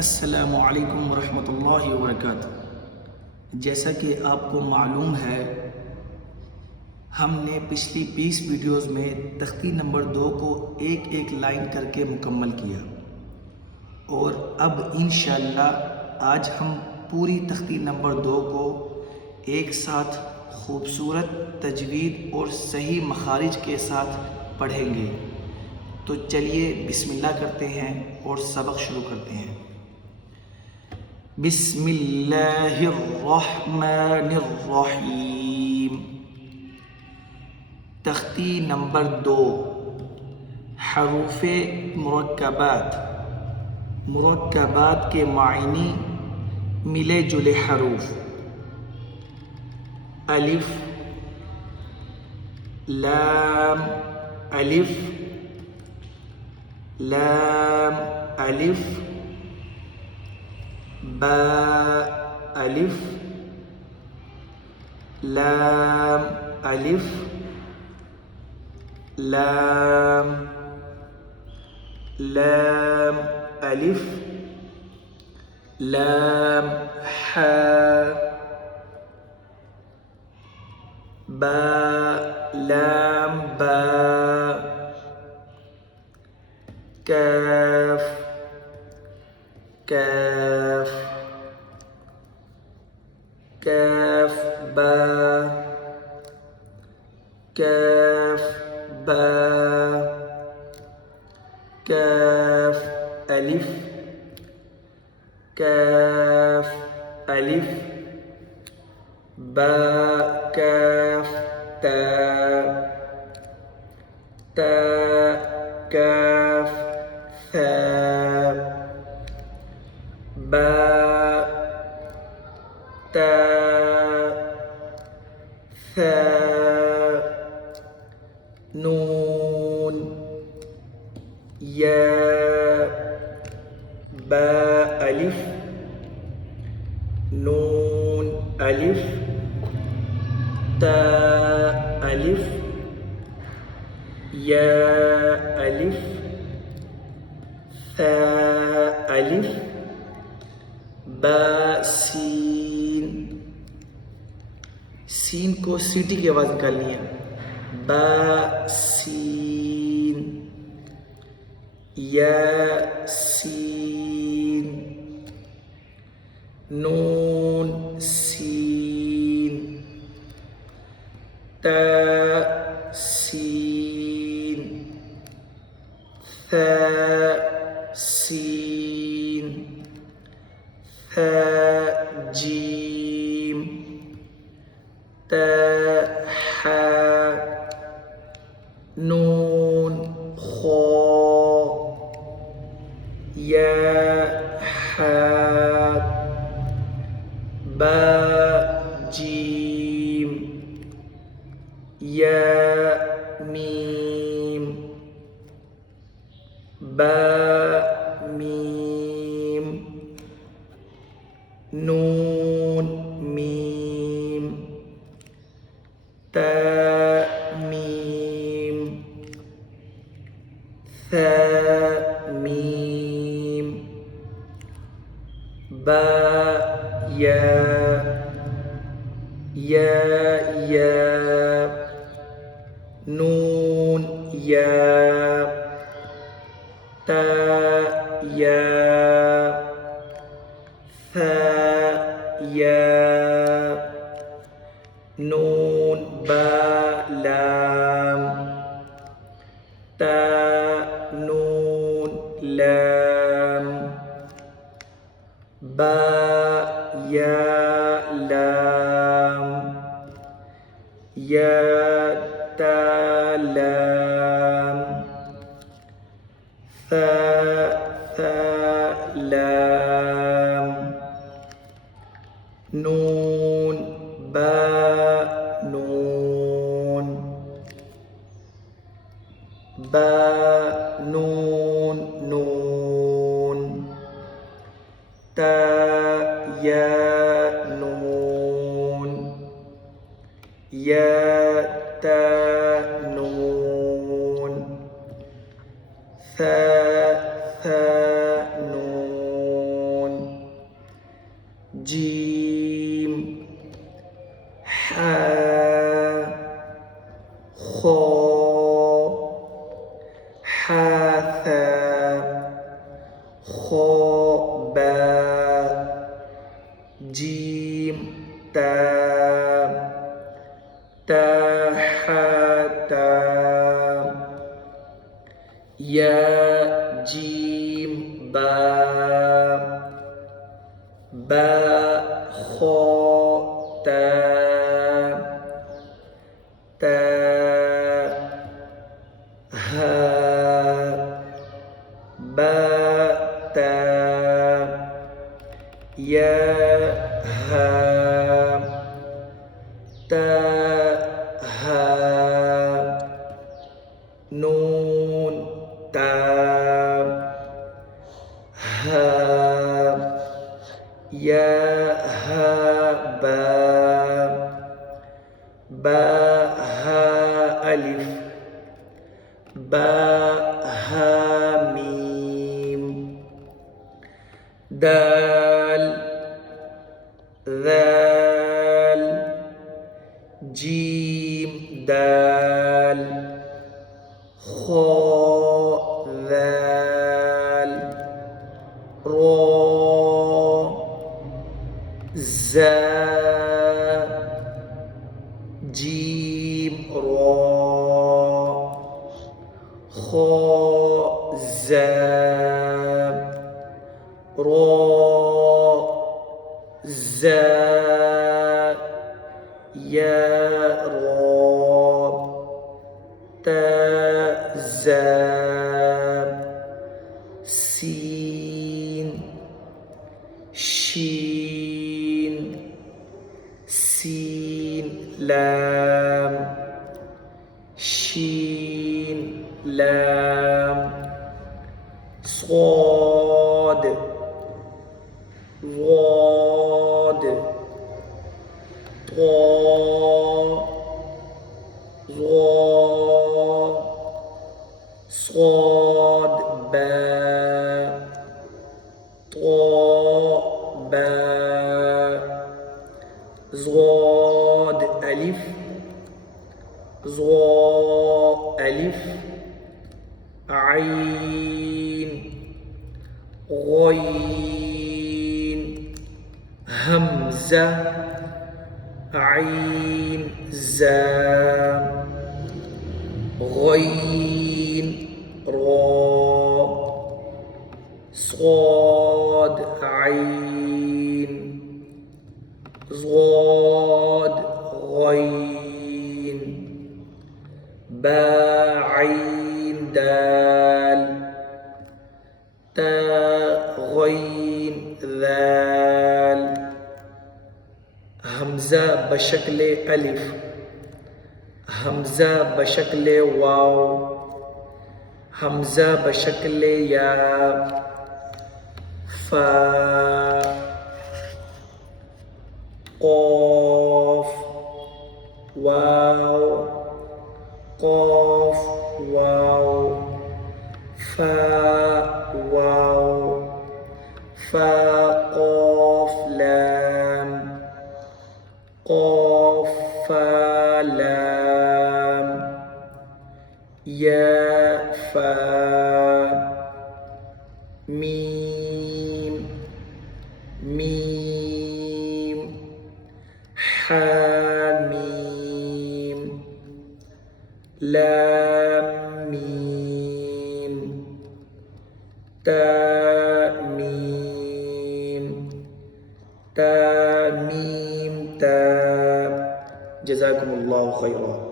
अस्सलामु अलैकुम वरहमतुल्लाहि वबरकातुहू। जैसा कि आपको मालूम है, हमने पिछली 20 वीडियोज़ में तख्ती नंबर 2 को एक एक लाइन करके मुकम्मल किया और अब इंशाअल्लाह आज हम पूरी तख्ती नंबर 2 को एक साथ खूबसूरत तजवीद और सही मखारिज के साथ पढ़ेंगे। तो चलिए बिस्मिल्लाह करते हैं और सबक शुरू करते हैं। बिस्मिल्लाहिर्रहमानिर्रहीम। तख्ती नंबर 2, हरूफ़े मुरक्कबात। मुरक्कबात के मायनी मिले जुले हरूफ। अलिफ, लाम, अलिफ, लाम, अलिफ, बा, अलिफ, लाम, अलिफ, लाम, लाम, अलिफ, लाम, हा, बा, लाम, बा, काफ, काफ, काफ, बा, काफ, बा, काफ, अलिफ, काफ, अलिफ, बा, काफ, ता, ता, काफ, था, बा, ता, था, नून, या, बा, अलिफ, नून, अलिफ, ता, अलिफ, या, अलिफ, था, अलिफ, बा, सीन। सीन को सीटी की आवाज़ निकालनी है। बा, सीन, या, सीन, नून, सीन, ता, सीन, था, सीन, था, जीम, ता, हा, नून, खो, या, हा, बा, जीम, या, मीम, बा, मीम, नून, मीम, ता, मीम, था, मीम, बा, या, या, नून, या, ता, या, था, या, नून, बा, लाम, ता, नून, लाम, बा, या, लाम, या, ता, लाम, था, लाम, नून, बा, नून, बा, नून, नून, ता, या, नून, या, ता, नून, था, नून, جيم حا خا حاثا خا با جيم تا حتا يا جيم با خا تا ها تا يا نون تا يا با ألف ميم دال ذال جيم دال خا ذال را زا جيم را خا زا را زا يا را تا زا سين شين سين لام شين لام صاد ضاد طا ظا صاد با طا با ضاد ألف ظا ألف عين غين همزة عين زا غين را صاد عين ضاد غين با عين دال تا غين ذال همزة بشكل ألف همزة بشكل واو همزة بشكل يا فا قاف واو قاف واو فا واو فا قاف لام قاف فا لام يا فا ميم ميم حاميم لام ميم تا ميم تا ميم تا جزاكم الله خيرا.